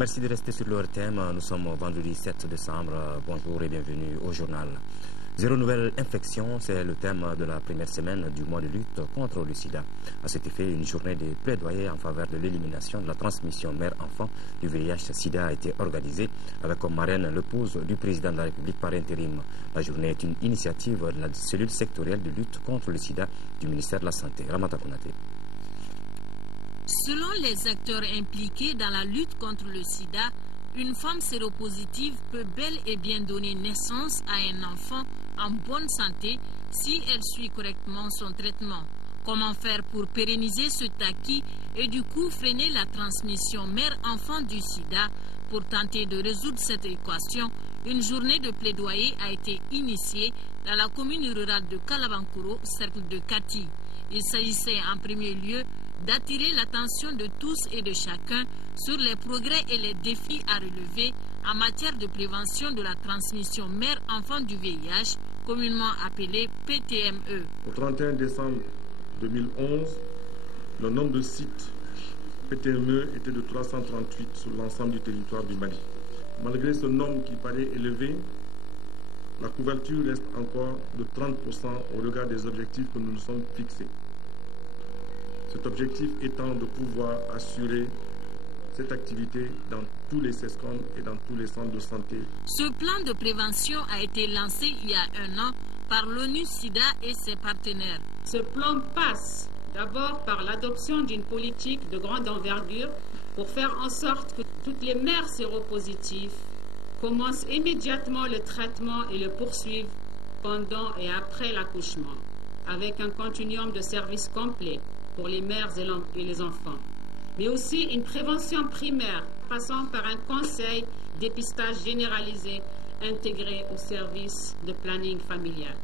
Merci de rester sur leur thème. Nous sommes vendredi 7 décembre. Bonjour et bienvenue au journal. Zéro nouvelle infection, c'est le thème de la première semaine du mois de lutte contre le sida. À cet effet, une journée de plaidoyer en faveur de l'élimination de la transmission mère-enfant du VIH-Sida a été organisée avec comme marraine l'épouse du président de la République par intérim. La journée est une initiative de la cellule sectorielle de lutte contre le sida du ministère de la Santé. Ramata Konaté. Selon les acteurs impliqués dans la lutte contre le sida, une femme séropositive peut bel et bien donner naissance à un enfant en bonne santé si elle suit correctement son traitement. Comment faire pour pérenniser cet acquis et du coup freiner la transmission mère-enfant du sida? Pour tenter de résoudre cette équation, une journée de plaidoyer a été initiée dans la commune rurale de Kalabankuro, cercle de Kati. Il s'agissait en premier lieu d'attirer l'attention de tous et de chacun sur les progrès et les défis à relever en matière de prévention de la transmission mère-enfant du VIH, communément appelé PTME. Au 31 décembre 2011, le nombre de sites PTME était de 338 sur l'ensemble du territoire du Mali. Malgré ce nombre qui paraît élevé, la couverture reste encore de 30% au regard des objectifs que nous nous sommes fixés. Cet objectif étant de pouvoir assurer cette activité dans tous les CESCOM et dans tous les centres de santé. Ce plan de prévention a été lancé il y a un an par l'ONU-SIDA et ses partenaires. Ce plan passe d'abord par l'adoption d'une politique de grande envergure pour faire en sorte que toutes les mères séropositives commencent immédiatement le traitement et le poursuivent pendant et après l'accouchement, avec un continuum de services complet pour les mères et les enfants, mais aussi une prévention primaire passant par un conseil dépistage généralisé intégré au service de planning familial.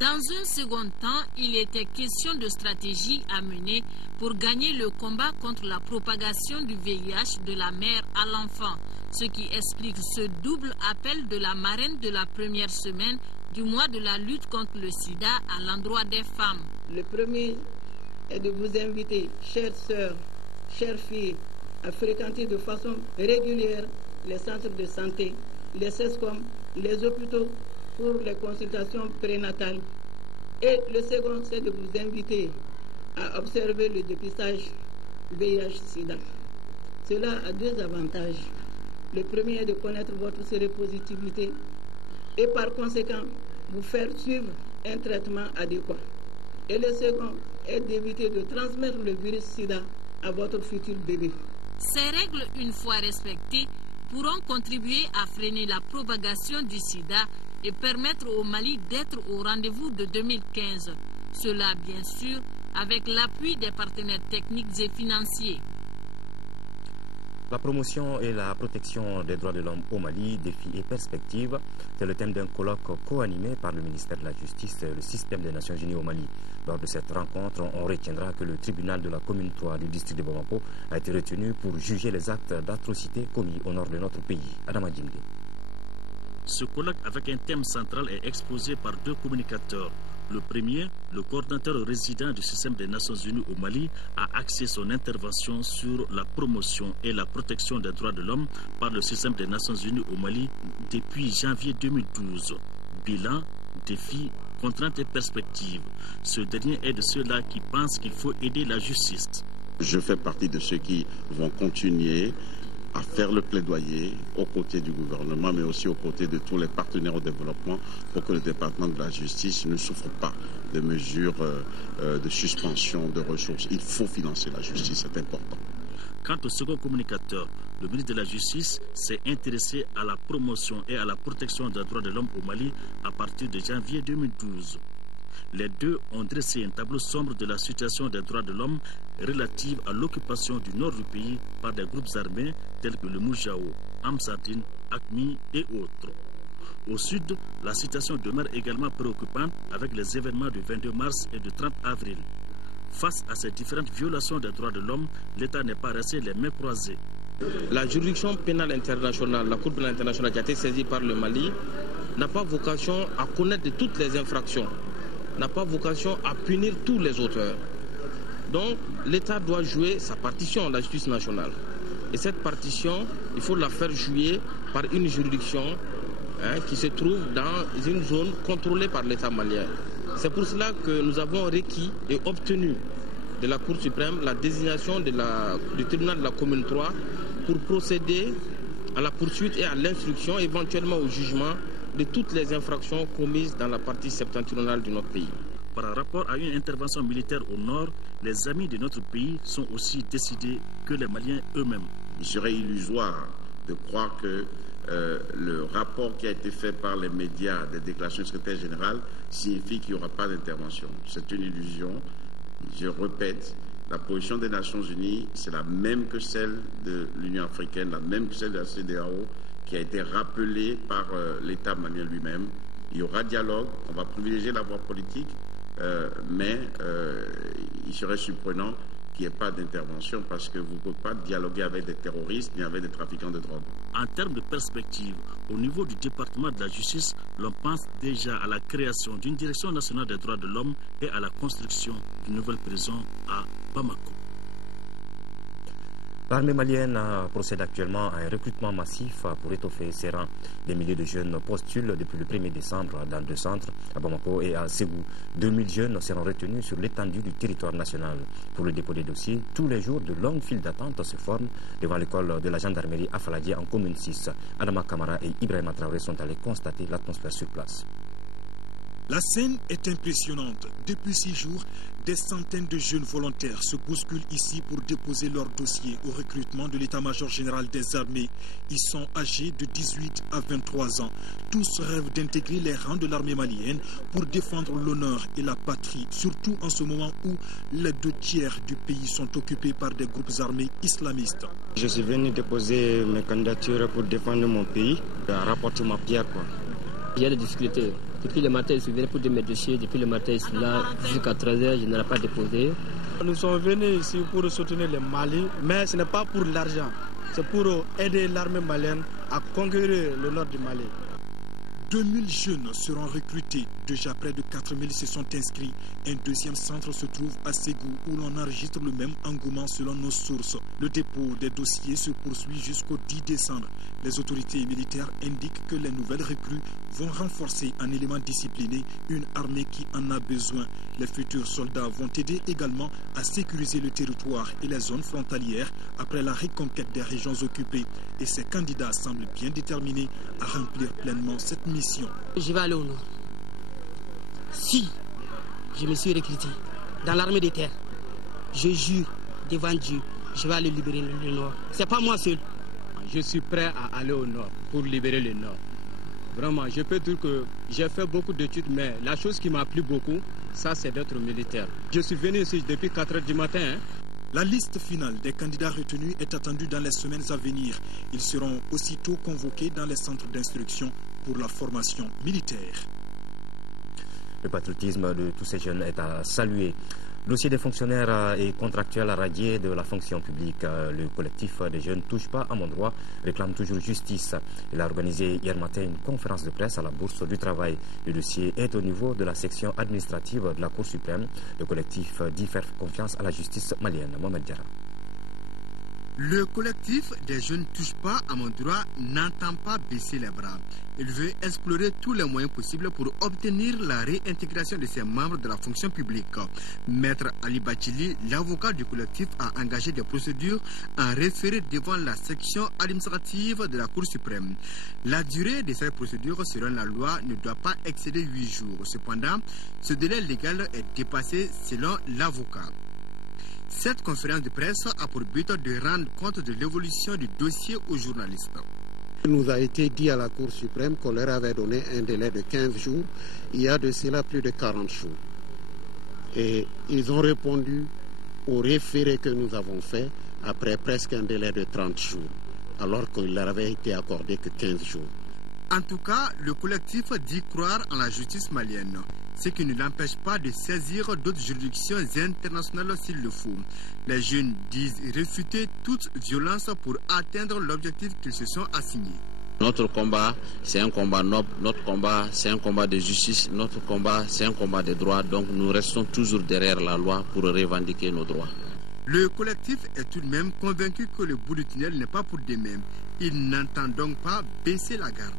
Dans un second temps, il était question de stratégie à mener pour gagner le combat contre la propagation du VIH de la mère à l'enfant, ce qui explique ce double appel de la marraine de la première semaine du mois de la lutte contre le sida à l'endroit des femmes. Le premier est de vous inviter, chères sœurs, chères filles, à fréquenter de façon régulière les centres de santé, les CESCOM, les hôpitaux pour les consultations prénatales. Et le second, c'est de vous inviter à observer le dépistage VIH-Sida. Cela a deux avantages. Le premier est de connaître votre séropositivité et par conséquent vous faire suivre un traitement adéquat. Et le second est d'éviter de transmettre le virus sida à votre futur bébé. Ces règles, une fois respectées, pourront contribuer à freiner la propagation du sida et permettre au Mali d'être au rendez-vous de 2015. Cela, bien sûr, avec l'appui des partenaires techniques et financiers. La promotion et la protection des droits de l'homme au Mali, défis et perspectives, c'est le thème d'un colloque co-animé par le ministère de la Justice et le système des Nations Unies au Mali. Lors de cette rencontre, on retiendra que le tribunal de la commune 3 du district de Bamako a été retenu pour juger les actes d'atrocité commis au nord de notre pays. Adama Djimde. Ce colloque avec un thème central est exposé par deux communicateurs. Le premier, le coordinateur résident du système des Nations Unies au Mali, a axé son intervention sur la promotion et la protection des droits de l'homme par le système des Nations Unies au Mali depuis janvier 2012. Bilan, défis, contraintes et perspectives. Ce dernier est de ceux-là qui pensent qu'il faut aider la justice. Je fais partie de ceux qui vont continuer à faire le plaidoyer aux côtés du gouvernement, mais aussi aux côtés de tous les partenaires au développement pour que le département de la justice ne souffre pas de mesures de suspension de ressources. Il faut financer la justice, c'est important. Quant au second communicateur, le ministre de la Justice s'est intéressé à la promotion et à la protection des droits de l'homme au Mali à partir de janvier 2012. Les deux ont dressé un tableau sombre de la situation des droits de l'homme relative à l'occupation du nord du pays par des groupes armés tels que le Moujao, Amsardine, ACMI et autres. Au sud, la situation demeure également préoccupante avec les événements du 22 mars et du 30 avril. Face à ces différentes violations des droits de l'homme, l'État n'est pas resté les mains croisées. La juridiction pénale internationale, la Cour pénale internationale qui a été saisie par le Mali, n'a pas vocation à connaître de toutes les infractions, n'a pas vocation à punir tous les auteurs. Donc l'État doit jouer sa partition, la justice nationale. Et cette partition, il faut la faire jouer par une juridiction qui se trouve dans une zone contrôlée par l'État malien. C'est pour cela que nous avons requis et obtenu de la Cour suprême la désignation du tribunal de la commune 3 pour procéder à la poursuite et à l'instruction, éventuellement au jugement, de toutes les infractions commises dans la partie septentrionale de notre pays. Par rapport à une intervention militaire au nord, les amis de notre pays sont aussi décidés que les Maliens eux-mêmes. Il serait illusoire de croire que le rapport qui a été fait par les médias des déclarations du secrétaire général signifie qu'il n'y aura pas d'intervention. C'est une illusion. Je répète, la position des Nations Unies, c'est la même que celle de l'Union africaine, la même que celle de la CEDEAO, qui a été rappelée par l'État malien lui-même. Il y aura dialogue, on va privilégier la voie politique, mais il serait surprenant qu'il n'y ait pas d'intervention parce que vous ne pouvez pas dialoguer avec des terroristes ni avec des trafiquants de drogue. En termes de perspective, au niveau du département de la justice, l'on pense déjà à la création d'une direction nationale des droits de l'homme et à la construction d'une nouvelle prison à Bamako. L'armée malienne procède actuellement à un recrutement massif pour étoffer ses rangs. Des milliers de jeunes postulent depuis le 1er décembre dans 2 centres, à Bamako et à Ségou. 2000 jeunes seront retenus sur l'étendue du territoire national. Pour le dépôt des dossiers, tous les jours, de longues files d'attente se forment devant l'école de la gendarmerie à Faladier en commune 6. Adama Kamara et Ibrahima Traoré sont allés constater l'atmosphère sur place. La scène est impressionnante. Depuis 6 jours, des centaines de jeunes volontaires se bousculent ici pour déposer leur dossier au recrutement de l'état-major général des armées. Ils sont âgés de 18 à 23 ans. Tous rêvent d'intégrer les rangs de l'armée malienne pour défendre l'honneur et la patrie, surtout en ce moment où les 2 tiers du pays sont occupés par des groupes armés islamistes. Je suis venu déposer mes candidatures pour défendre mon pays, rapporter ma pierre. Il y a des difficultés. Depuis le matin, je suis venu pour mes dossiers. Depuis le matin, je suis là jusqu'à 13h, je n'aurai pas déposé. Nous sommes venus ici pour soutenir le Mali, mais ce n'est pas pour l'argent. C'est pour aider l'armée malienne à conquérir le nord du Mali. 2000 jeunes seront recrutés. Déjà près de 4000 se sont inscrits. Un deuxième centre se trouve à Ségou où l'on enregistre le même engouement selon nos sources. Le dépôt des dossiers se poursuit jusqu'au 10 décembre. Les autorités militaires indiquent que les nouvelles recrues vont renforcer en éléments disciplinés une armée qui en a besoin. Les futurs soldats vont aider également à sécuriser le territoire et les zones frontalières après la reconquête des régions occupées. Et ces candidats semblent bien déterminés à remplir pleinement cette mission. Je vais aller au nord. Si je me suis recruté dans l'armée des terres, je jure devant Dieu, je vais aller libérer le nord. C'est pas moi seul. Je suis prêt à aller au nord pour libérer le nord. Vraiment, je peux dire que j'ai fait beaucoup d'études, mais la chose qui m'a plu beaucoup, ça c'est d'être militaire. Je suis venu ici depuis 4 h du matin. La liste finale des candidats retenus est attendue dans les semaines à venir. Ils seront aussitôt convoqués dans les centres d'instruction pour la formation militaire. Le patriotisme de tous ces jeunes est à saluer. Dossier des fonctionnaires et contractuels radiés de la fonction publique. Le collectif des jeunes Touche pas à mon droit réclame toujours justice. Il a organisé hier matin une conférence de presse à la Bourse du Travail. Le dossier est au niveau de la section administrative de la Cour suprême. Le collectif dit faire confiance à la justice malienne. Mohamed Diarra. Le collectif des jeunes Touche pas à mon droit n'entend pas baisser les bras. Il veut explorer tous les moyens possibles pour obtenir la réintégration de ses membres de la fonction publique. Maître Ali Bachili, l'avocat du collectif, a engagé des procédures en référé devant la section administrative de la Cour suprême. La durée de ces procédures, selon la loi, ne doit pas excéder 8 jours. Cependant, ce délai légal est dépassé selon l'avocat. Cette conférence de presse a pour but de rendre compte de l'évolution du dossier aux journalistes. Il nous a été dit à la Cour suprême qu'on leur avait donné un délai de 15 jours. Il y a de cela plus de 40 jours. Et ils ont répondu au référé que nous avons fait après presque un délai de 30 jours, alors qu'il leur avait été accordé que 15 jours. En tout cas, le collectif dit croire en la justice malienne, ce qui ne l'empêche pas de saisir d'autres juridictions internationales s'il le faut. Les jeunes disent refuter toute violence pour atteindre l'objectif qu'ils se sont assignés. Notre combat, c'est un combat noble. Notre combat, c'est un combat de justice. Notre combat, c'est un combat de droit. Donc nous restons toujours derrière la loi pour revendiquer nos droits. Le collectif est tout de même convaincu que le bout du tunnel n'est pas pour demain. Il n'entend donc pas baisser la garde.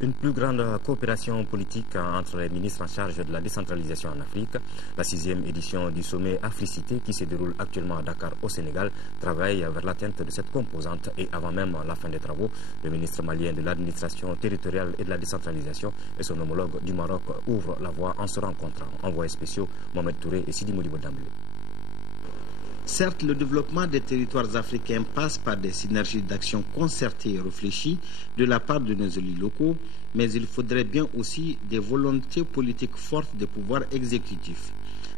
Une plus grande coopération politique entre les ministres en charge de la décentralisation en Afrique. La 6e édition du sommet Africité qui se déroule actuellement à Dakar au Sénégal travaille vers l'atteinte de cette composante et avant même la fin des travaux, le ministre malien de l'administration territoriale et de la décentralisation et son homologue du Maroc ouvrent la voie en se rencontrant. Envoyés spéciaux Mohamed Touré et Sidi Modibo Dambé. Certes, le développement des territoires africains passe par des synergies d'action concertées et réfléchies de la part de nos élus locaux, mais il faudrait bien aussi des volontés politiques fortes des pouvoirs exécutifs.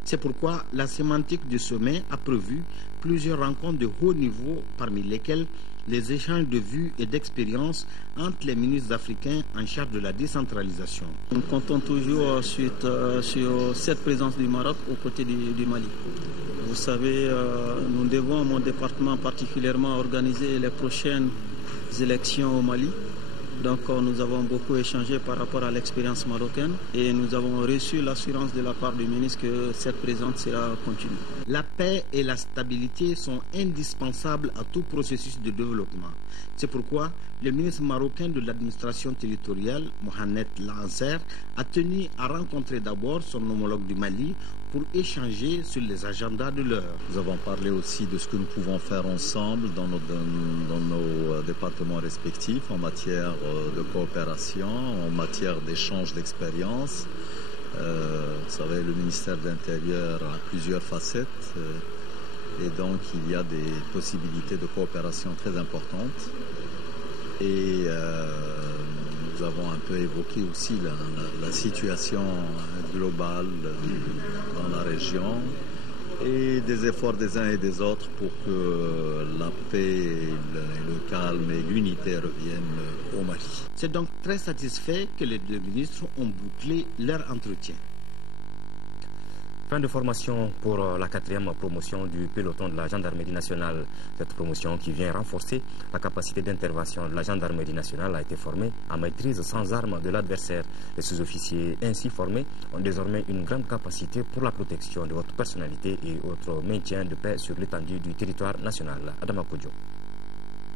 C'est pourquoi la sémantique du sommet a prévu plusieurs rencontres de haut niveau, parmi lesquelles les échanges de vues et d'expériences entre les ministres africains en charge de la décentralisation. Nous comptons toujours sur cette présence du Maroc aux côtés du Mali. Vous savez, nous devons, mon département particulièrement, organiser les prochaines élections au Mali. Donc nous avons beaucoup échangé par rapport à l'expérience marocaine et nous avons reçu l'assurance de la part du ministre que cette présence sera continue. La paix et la stabilité sont indispensables à tout processus de développement. C'est pourquoi le ministre marocain de l'administration territoriale, Mohamed Lancer, a tenu à rencontrer d'abord son homologue du Mali pour échanger sur les agendas de l'heure. Nous avons parlé aussi de ce que nous pouvons faire ensemble dans nos départements respectifs en matière de coopération, en matière d'échange d'expériences. Vous savez, le ministère de l'Intérieur a plusieurs facettes et donc il y a des possibilités de coopération très importantes. Et nous avons un peu évoqué aussi la situation globale dans la région et des efforts des uns et des autres pour que la paix, le calme et l'unité reviennent au Mali. C'est donc très satisfait que les deux ministres ont bouclé leur entretien. Fin de formation pour la 4e promotion du peloton de la gendarmerie nationale. Cette promotion qui vient renforcer la capacité d'intervention de la gendarmerie nationale a été formée à maîtrise sans armes de l'adversaire. Les sous-officiers ainsi formés ont désormais une grande capacité pour la protection de votre personnalité et votre maintien de paix sur l'étendue du territoire national. Adama Kodjo.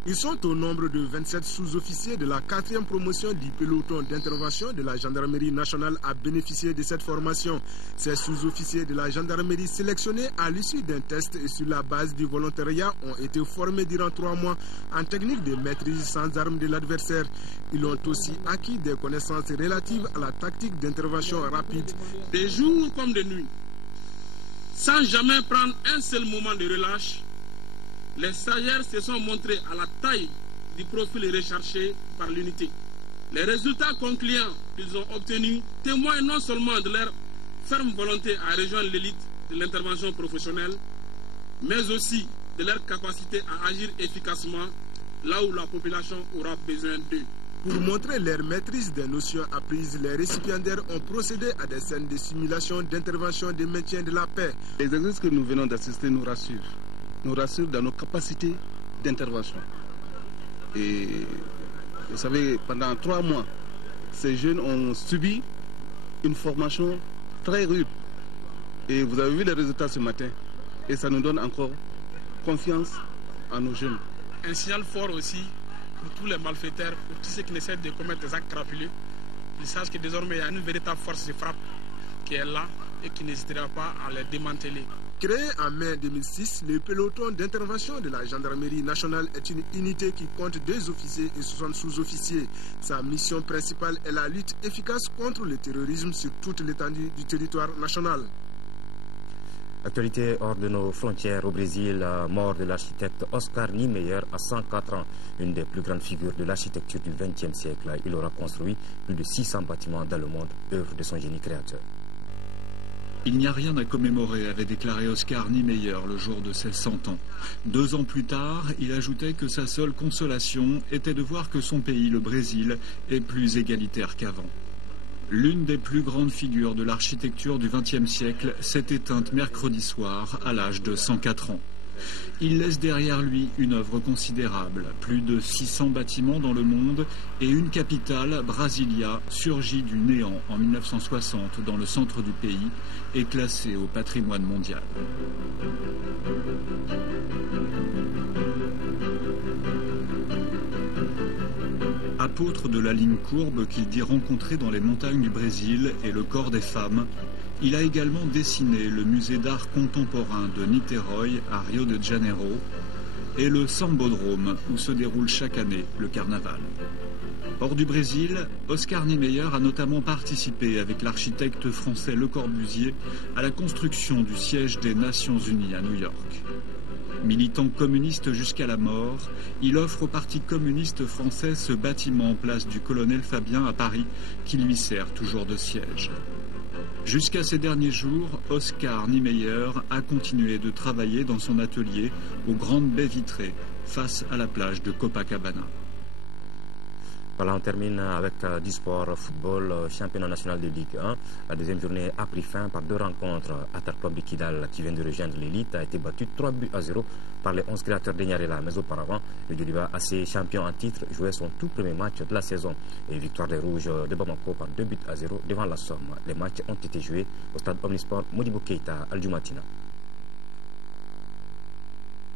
Ils sont au nombre de 27 sous-officiers de la 4e promotion du peloton d'intervention de la gendarmerie nationale à bénéficier de cette formation. Ces sous-officiers de la gendarmerie sélectionnés à l'issue d'un test et sur la base du volontariat ont été formés durant 3 mois en technique de maîtrise sans armes de l'adversaire. Ils ont aussi acquis des connaissances relatives à la tactique d'intervention rapide. Des jours comme des nuits, sans jamais prendre un seul moment de relâche, les stagiaires se sont montrés à la taille du profil recherché par l'unité. Les résultats concluants qu'ils ont obtenus témoignent non seulement de leur ferme volonté à rejoindre l'élite de l'intervention professionnelle, mais aussi de leur capacité à agir efficacement là où la population aura besoin d'eux. Pour montrer leur maîtrise des notions apprises, les récipiendaires ont procédé à des scènes de simulation d'intervention de maintien de la paix. Les exercices que nous venons d'assister nous rassurent dans nos capacités d'intervention. Et vous savez, pendant 3 mois, ces jeunes ont subi une formation très rude. Et vous avez vu les résultats ce matin. Et ça nous donne encore confiance à nos jeunes. Un signal fort aussi pour tous les malfaiteurs, pour tous ceux qui essaient de commettre des actes crapuleux. Ils sachent que désormais il y a une véritable force de frappe qui est là et qui n'hésitera pas à les démanteler. Créé en mai 2006, le peloton d'intervention de la gendarmerie nationale est une unité qui compte 2 officiers et 60 sous-officiers. Sa mission principale est la lutte efficace contre le terrorisme sur toute l'étendue du territoire national. Actualité hors de nos frontières au Brésil, mort de l'architecte Oscar Niemeyer à 104 ans, une des plus grandes figures de l'architecture du XXe siècle. Il aura construit plus de 600 bâtiments dans le monde, œuvre de son génie créateur. Il n'y a rien à commémorer, avait déclaré Oscar Niemeyer le jour de ses 100 ans. 2 ans plus tard, il ajoutait que sa seule consolation était de voir que son pays, le Brésil, est plus égalitaire qu'avant. L'une des plus grandes figures de l'architecture du XXe siècle s'est éteinte mercredi soir à l'âge de 104 ans. Il laisse derrière lui une œuvre considérable, plus de 600 bâtiments dans le monde et une capitale, Brasilia, surgie du néant en 1960 dans le centre du pays et classée au patrimoine mondial. Apôtre de la ligne courbe qu'il dit rencontrer dans les montagnes du Brésil et le corps des femmes, il a également dessiné le musée d'art contemporain de Niterói à Rio de Janeiro et le Sambodrome où se déroule chaque année le carnaval. Hors du Brésil, Oscar Niemeyer a notamment participé avec l'architecte français Le Corbusier à la construction du siège des Nations Unies à New York. Militant communiste jusqu'à la mort, il offre au Parti communiste français ce bâtiment en place du colonel Fabien à Paris qui lui sert toujours de siège. Jusqu'à ces derniers jours, Oscar Niemeyer a continué de travailler dans son atelier aux grandes baies vitrées face à la plage de Copacabana. Voilà, on termine avec du sport football, championnat national de Ligue 1. La deuxième journée a pris fin par 2 rencontres. Atar Club de Kidal, qui vient de rejoindre l'élite, a été battu 3-0 par les 11 créateurs d'Enyarela. Mais auparavant, le Djoliba, AC champion en titre, jouait son tout premier match de la saison. Et victoire des Rouges de Bamako par 2-0 devant la Somme. Les matchs ont été joués au stade Omnisport Modibo Keita, Al Jumatina.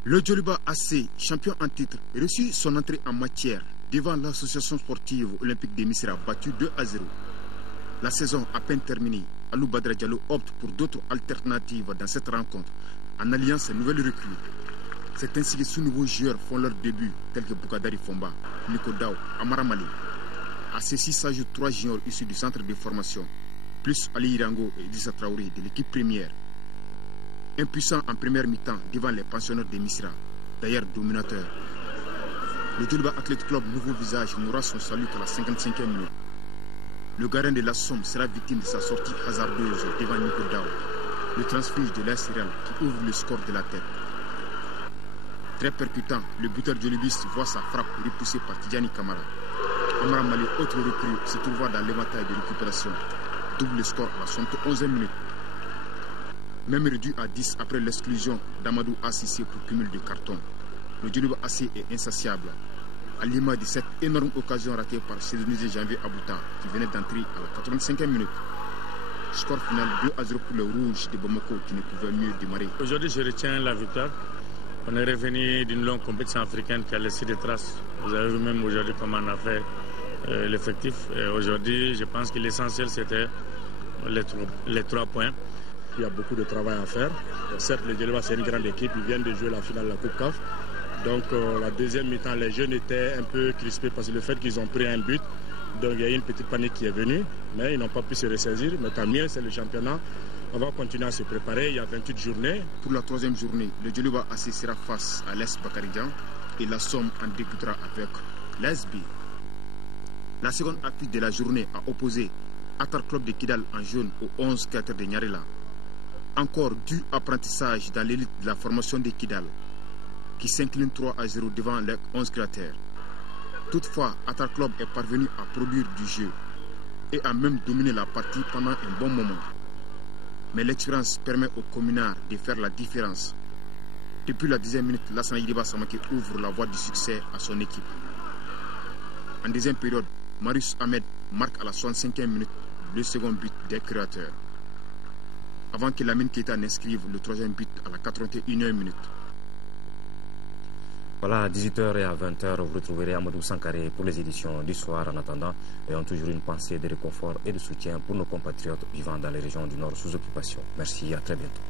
Le Djoliba AC, champion en titre, reçut son entrée en matière devant l'association sportive olympique de Missira, battue 2-0. La saison à peine terminée, Alou Badra Diallo opte pour d'autres alternatives dans cette rencontre, en alliant ses nouvelles recrues. C'est ainsi que sous nouveaux joueurs font leur début, tels que Boukadari Fomba, Nico Dao, Amara Mali. À ceci s'ajoutent 3 juniors issus du centre de formation, plus Ali Irango et Idrissa Traoré de l'équipe première. Impuissant en première mi-temps devant les pensionnaires de Missira, d'ailleurs dominateurs. Le Djoliba Athletic Club, nouveau visage, n'aura son salut qu'à la 55e minute. Le gardien de la Somme sera victime de sa sortie hasardeuse devant Nico Dao, le transfuge de l'AS Real qui ouvre le score de la tête. Très percutant, le buteur djolibiste voit sa frappe repoussée par Tidjani Kamara. Amara Mali, autre recrue, se trouva dans l'éventail de récupération. Double le score à la 71e minute. Même réduit à 10 après l'exclusion d'Amadou Assissé pour cumul de cartons. Le Djoliba AC est insatiable, à l'image de cette énorme occasion ratée par Cédonizé Janvier Abouta qui venait d'entrer à la 85e minute. Score final 2-0 pour les Rouges de Bamako qui ne pouvaient mieux démarrer. Aujourd'hui, je retiens la victoire. On est revenu d'une longue compétition africaine qui a laissé des traces. Vous avez vu même aujourd'hui comment on a fait l'effectif. Aujourd'hui, je pense que l'essentiel, c'était les 3 points. Il y a beaucoup de travail à faire. Certes, le Djoliba, c'est une grande équipe. Ils viennent de jouer la finale de la Coupe CAF. Donc, la deuxième mi-temps, les jeunes étaient un peu crispés parce que le fait qu'ils ont pris un but, donc il y a eu une petite panique qui est venue, mais ils n'ont pas pu se ressaisir. Mais tant mieux, c'est le championnat. On va continuer à se préparer. Il y a 28 journées. Pour la 3e journée, le Djoliba AC sera face à l'AS Bakarijan et la Somme en débutera avec l'ASB. La seconde affiche de la journée a opposé Atar Club de Kidal en jaune aux 11 créateurs de Nyarela. Encore du apprentissage dans l'élite de la formation de Kidal, qui s'incline 3-0 devant les 11 créateurs. Toutefois, Atar Club est parvenu à produire du jeu et a même dominé la partie pendant un bon moment. Mais l'expérience permet aux communards de faire la différence. Depuis la 10e minute, Lassana Yiriba Samake ouvre la voie du succès à son équipe. En deuxième période, Marius Ahmed marque à la 65e minute le second but des créateurs, avant que Lamine Keita n'inscrive le 3e but à la 81e minute. Voilà, à 18h et à 20h, vous retrouverez Amadou Sankaré pour les éditions du soir. En attendant, ayons toujours une pensée de réconfort et de soutien pour nos compatriotes vivant dans les régions du Nord sous occupation. Merci, à très bientôt.